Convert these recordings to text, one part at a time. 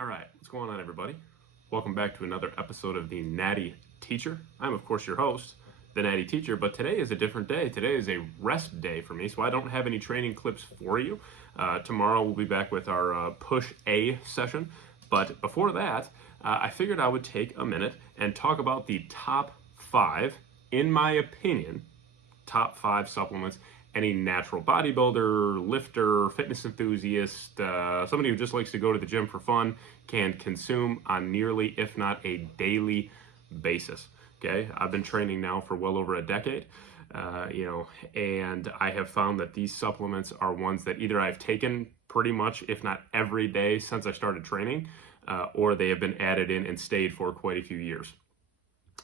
All right, what's going on, everybody? Welcome back to another episode of the Natty Teacher. I'm, of course, your host, the Natty Teacher, but today is a different day. Today is a rest day for me, so I don't have any training clips for you. Tomorrow we'll be back with our Push A session, but before that, I figured I would take a minute and talk about the top 5, in my opinion, top 5 supplements any natural bodybuilder, lifter, fitness enthusiast, somebody who just likes to go to the gym for fun can consume on nearly, if not a daily basis. Okay, I've been training now for well over a decade, and I have found that these supplements are ones that either I've taken pretty much, if not every day since I started training, or they have been added in and stayed for quite a few years.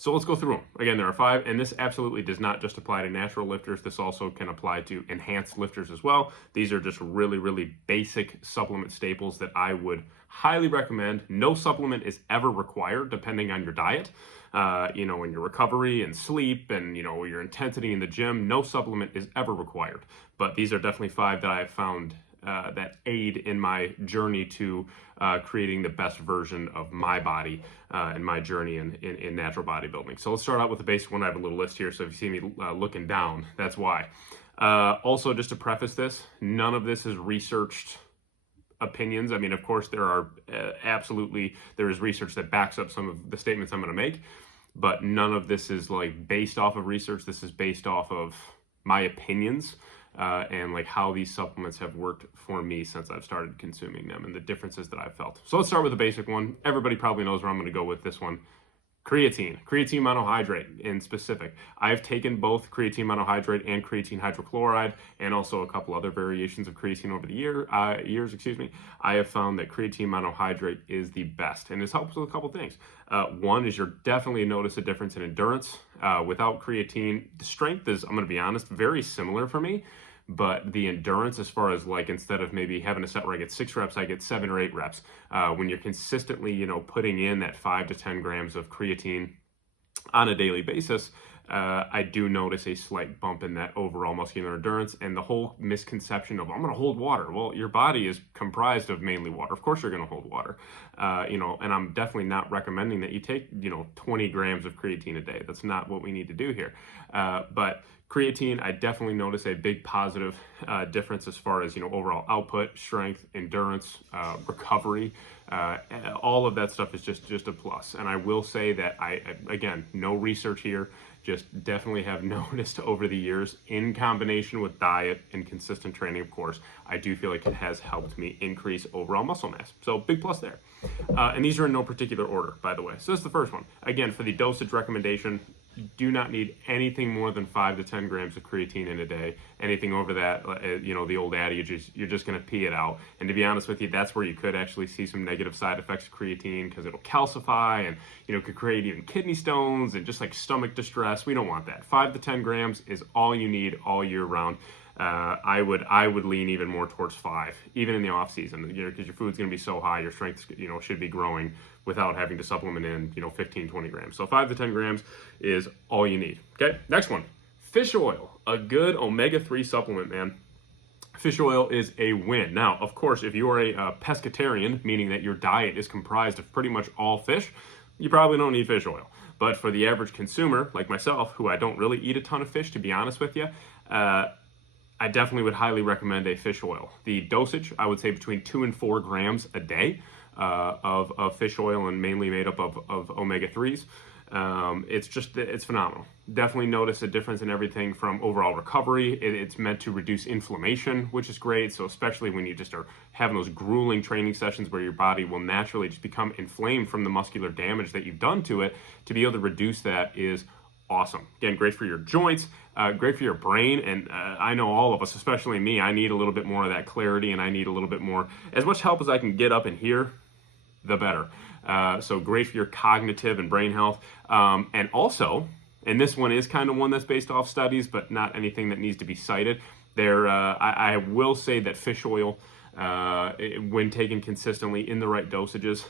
So let's go through them. Again, there are 5, and this absolutely does not just apply to natural lifters. This also can apply to enhanced lifters as well. These are just really, really basic supplement staples that I would highly recommend. No supplement is ever required depending on your diet, in your recovery and sleep and, your intensity in the gym. No supplement is ever required. But these are definitely 5 that I have found that aid in my journey to creating the best version of my body and my journey in natural bodybuilding. So let's start out with the basic one. I have a little list here, so if you see me looking down, that's why. Also, just to preface this, none of this is researched opinions. I mean, of course, there is research that backs up some of the statements I'm going to make, but none of this is based off of research. This is based off of my opinions. And how these supplements have worked for me since I've started consuming them and the differences that I've felt. So let's start with the basic one. Everybody probably knows where I'm going to go with this one. Creatine monohydrate in specific. I've taken both creatine monohydrate and creatine hydrochloride and also a couple other variations of creatine over the years. I have found that creatine monohydrate is the best, and this helps with a couple things. One is you're definitely notice a difference in endurance. Without creatine, the strength is, I'm going to be honest, very similar for me. But the endurance, as far as instead of maybe having a set where I get 6 reps, I get 7 or 8 reps. When you're consistently, putting in that 5 to 10 grams of creatine on a daily basis, I do notice a slight bump in that overall muscular endurance. And the whole misconception of, I'm going to hold water. Well, your body is comprised of mainly water. Of course you're going to hold water, and I'm definitely not recommending that you take, 20 grams of creatine a day. That's not what we need to do here. But creatine, I definitely notice a big positive difference as far as, overall output, strength, endurance, recovery. All of that stuff is just a plus. And I will say that again, no research here, just definitely have noticed over the years, in combination with diet and consistent training, of course, I do feel like it has helped me increase overall muscle mass. So big plus there. And these are in no particular order, by the way. So this is the first one. Again, for the dosage recommendation, you do not need anything more than 5 to 10 grams of creatine in a day. Anything over that, the old adage is you're just going to pee it out. And to be honest with you, that's where you could actually see some negative side effects of creatine, because it'll calcify and, could create even kidney stones and just stomach distress. We don't want that. 5 to 10 grams is all you need all year round. I would lean even more towards 5, even in the off season, because your food's going to be so high, your strength, should be growing without having to supplement in, 15, 20 grams. So 5 to 10 grams is all you need. Okay, next one, fish oil, a good omega-3 supplement, man. Fish oil is a win. Now, of course, if you are a pescatarian, meaning that your diet is comprised of pretty much all fish, you probably don't need fish oil. But for the average consumer, like myself, who I don't really eat a ton of fish, to be honest with you, I definitely would highly recommend a fish oil. The dosage, I would say between 2 and 4 grams a day of fish oil, and mainly made up of omega-3s. It's phenomenal. Definitely notice a difference in everything from overall recovery. It's meant to reduce inflammation, which is great. So especially when you just are having those grueling training sessions where your body will naturally just become inflamed from the muscular damage that you've done to it, to be able to reduce that is awesome. Again, great for your joints, great for your brain. And I know all of us, especially me, I need a little bit more of that clarity, and I need a little bit more, as much help as I can get up in here, the better. So great for your cognitive and brain health. And also, and this one is kind of one that's based off studies, but not anything that needs to be cited. I will say that fish oil, when taken consistently in the right dosages,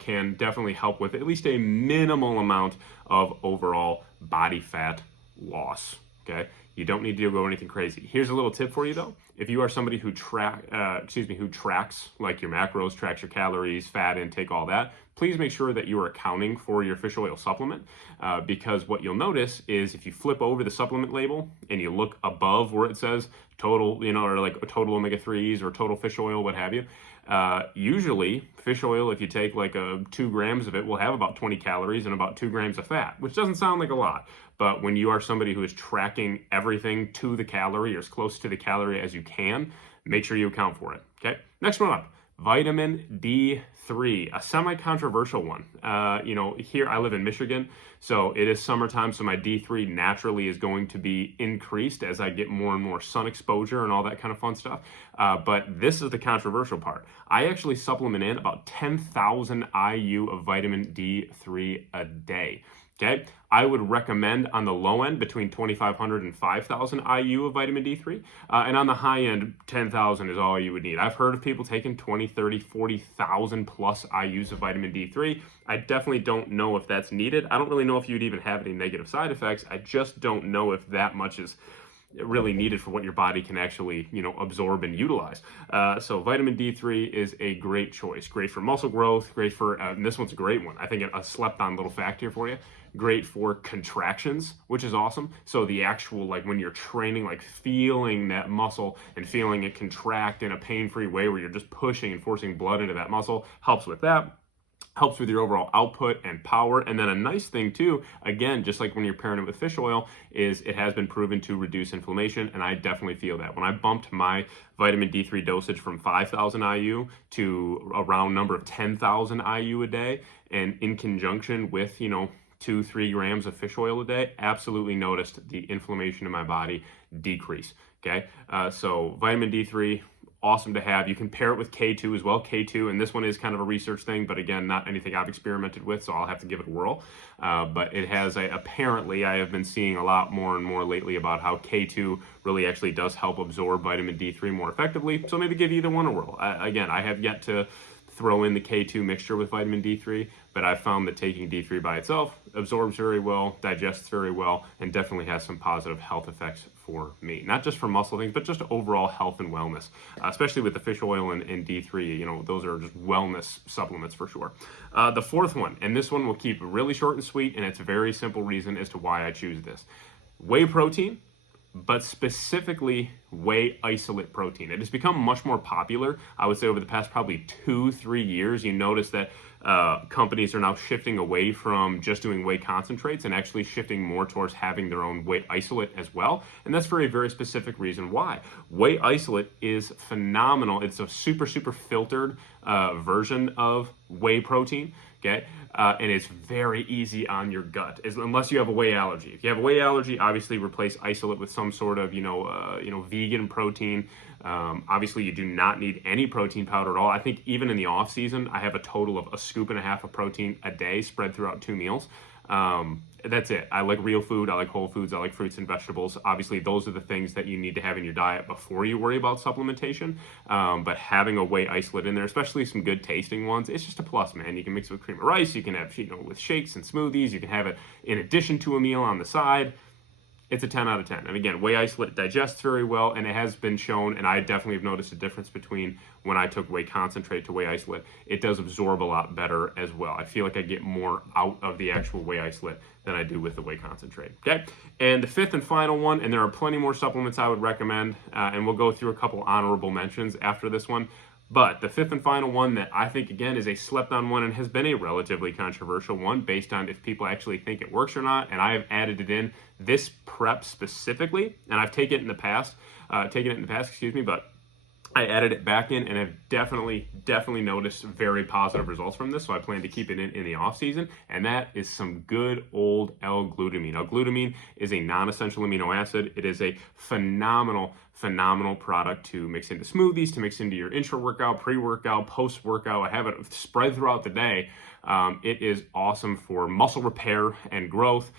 can definitely help with at least a minimal amount of overall body fat loss. Okay, You don't need to go anything crazy. Here's a little tip for you though. If you are somebody who tracks like your macros, tracks your calories, fat intake, all that, please make sure that you are accounting for your fish oil supplement, because what you'll notice is if you flip over the supplement label and you look above where it says total, or like total omega-3s or total fish oil, what have you, usually fish oil, if you take like 2 grams of it, will have about 20 calories and about 2 grams of fat, which doesn't sound like a lot. But when you are somebody who is tracking everything to the calorie or as close to the calorie as you can, make sure you account for it. Okay, next one up. Vitamin D3, a semi-controversial one. Here I live in Michigan, so it is summertime, so my D3 naturally is going to be increased as I get more and more sun exposure and all that kind of fun stuff. But this is the controversial part. I actually supplement in about 10,000 IU of vitamin D3 a day. Okay, I would recommend on the low end between 2,500 and 5,000 IU of vitamin D3, and on the high end, 10,000 is all you would need. I've heard of people taking 20, 30, 40,000 plus IUs of vitamin D3. I definitely don't know if that's needed. I don't really know if you'd even have any negative side effects. I just don't know if that much is really needed for what your body can actually, absorb and utilize. So vitamin D3 is a great choice. Great for muscle growth, great for, and this one's a great one. I think a slept on little fact here for you. Great for contractions, which is awesome. So the actual, like when you're training, like feeling that muscle and feeling it contract in a pain-free way where you're just pushing and forcing blood into that muscle, helps with that. Helps with your overall output and power. And then a nice thing too, again, just like when you're pairing it with fish oil, is it has been proven to reduce inflammation. And I definitely feel that. When I bumped my vitamin D3 dosage from 5,000 IU to a round number of 10,000 IU a day, and in conjunction with, 2-3 grams of fish oil a day, absolutely noticed the inflammation in my body decrease. Okay, so vitamin D3, awesome to have. You can pair it with K2 as well. K2, and this one is kind of a research thing, but again, not anything I've experimented with, so I'll have to give it a whirl. But it has, apparently, I have been seeing a lot more and more lately about how K2 really actually does help absorb vitamin D3 more effectively. So maybe give either one a whirl. Again, I have yet to throw in the K2 mixture with vitamin D3, but I've found that taking D3 by itself absorbs very well, digests very well, and definitely has some positive health effects for me. Not just for muscle things, but just overall health and wellness, especially with the fish oil and D3. Those are just wellness supplements for sure. The fourth one, and this one will keep really short and sweet, and it's a very simple reason as to why I choose this. Whey protein, but specifically whey isolate protein. It has become much more popular, I would say, over the past probably 2-3 years. You notice that companies are now shifting away from just doing whey concentrates and actually shifting more towards having their own whey isolate as well. And that's for a very specific reason why. Whey isolate is phenomenal. It's a super, super filtered version of whey protein. Okay, and it's very easy on your gut, unless you have a whey allergy. If you have a whey allergy, obviously replace isolate with some sort of, vegan protein. Obviously, you do not need any protein powder at all. I think even in the off season, I have a total of 1.5 scoops of protein a day spread throughout 2 meals. That's it. I like real food. I like whole foods. I like fruits and vegetables. Obviously, those are the things that you need to have in your diet before you worry about supplementation. But having a whey isolate in there, especially some good tasting ones, it's just a plus, man. You can mix it with cream of rice. You can have, with shakes and smoothies. You can have it in addition to a meal on the side. It's a 10 out of 10. And again, whey isolate digests very well, and it has been shown, and I definitely have noticed a difference between when I took whey concentrate to whey isolate. It does absorb a lot better as well. I feel like I get more out of the actual whey isolate than I do with the whey concentrate. Okay, and the fifth and final one, and there are plenty more supplements I would recommend, and we'll go through a couple honorable mentions after this one. But the fifth and final one that I think, again, is a slept-on one and has been a relatively controversial one based on if people actually think it works or not, and I have added it in this prep specifically, and I've taken it in the past, but I added it back in and have definitely noticed very positive results from this, so I plan to keep it in the off season, and that is some good old L-glutamine. L-glutamine is a non-essential amino acid. It is a phenomenal product to mix into smoothies, to mix into your intra-workout, pre-workout, post-workout. I have it spread throughout the day. It is awesome for muscle repair and growth.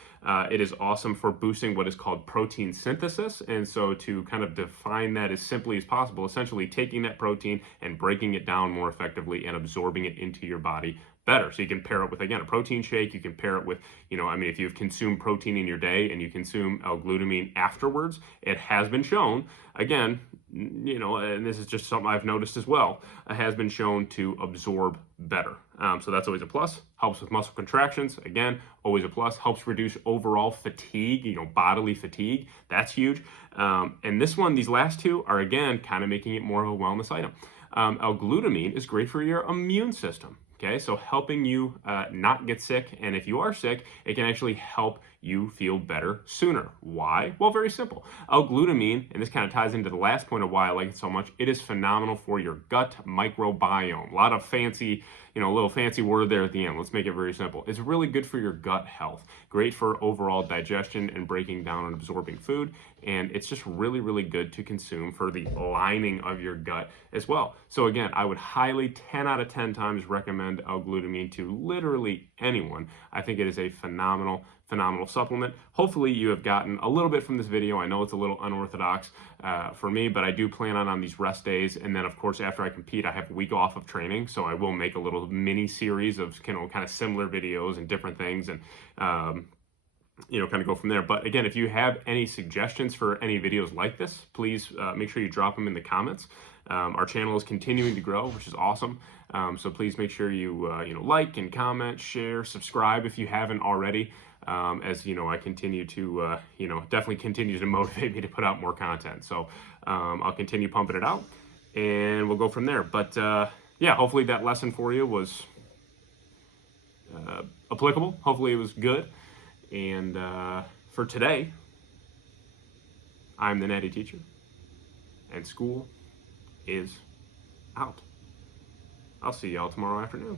It is awesome for boosting what is called protein synthesis. And so to kind of define that as simply as possible, essentially taking that protein and breaking it down more effectively and absorbing it into your body better. So you can pair it with, again, a protein shake. You can pair it with, I mean, if you've consumed protein in your day and you consume L-glutamine afterwards, it has been shown, again, and this is just something I've noticed as well, it has been shown to absorb better. So that's always a plus. Helps with muscle contractions. Again, always a plus. Helps reduce overall fatigue, bodily fatigue. That's huge. And these last two are, again, kind of making it more of a wellness item. L-glutamine is great for your immune system. Okay, so helping you not get sick, and if you are sick, it can actually help you feel better sooner. Why? Well, very simple. L-glutamine, and this kind of ties into the last point of why I like it so much, it is phenomenal for your gut microbiome. A lot of fancy, little fancy word there at the end. Let's make it very simple. It's really good for your gut health. Great for overall digestion and breaking down and absorbing food, and it's just really, really good to consume for the lining of your gut as well. So again, I would highly 10 out of 10 times recommend L-glutamine to literally anyone. I think it is a phenomenal supplement. Hopefully you have gotten a little bit from this video. I know it's a little unorthodox for me, but I do plan on these rest days. And then of course, after I compete, I have a week off of training. So I will make a little mini series of kind of similar videos and different things, and kind of go from there. But again, if you have any suggestions for any videos like this, please make sure you drop them in the comments. Our channel is continuing to grow, which is awesome. So please make sure you like and comment, share, subscribe if you haven't already. As I continue to definitely continue to motivate me to put out more content. So I'll continue pumping it out, and we'll go from there. But yeah, hopefully that lesson for you was applicable. Hopefully it was good. And for today, I'm the Natty teacher, and school is out. I'll see y'all tomorrow afternoon.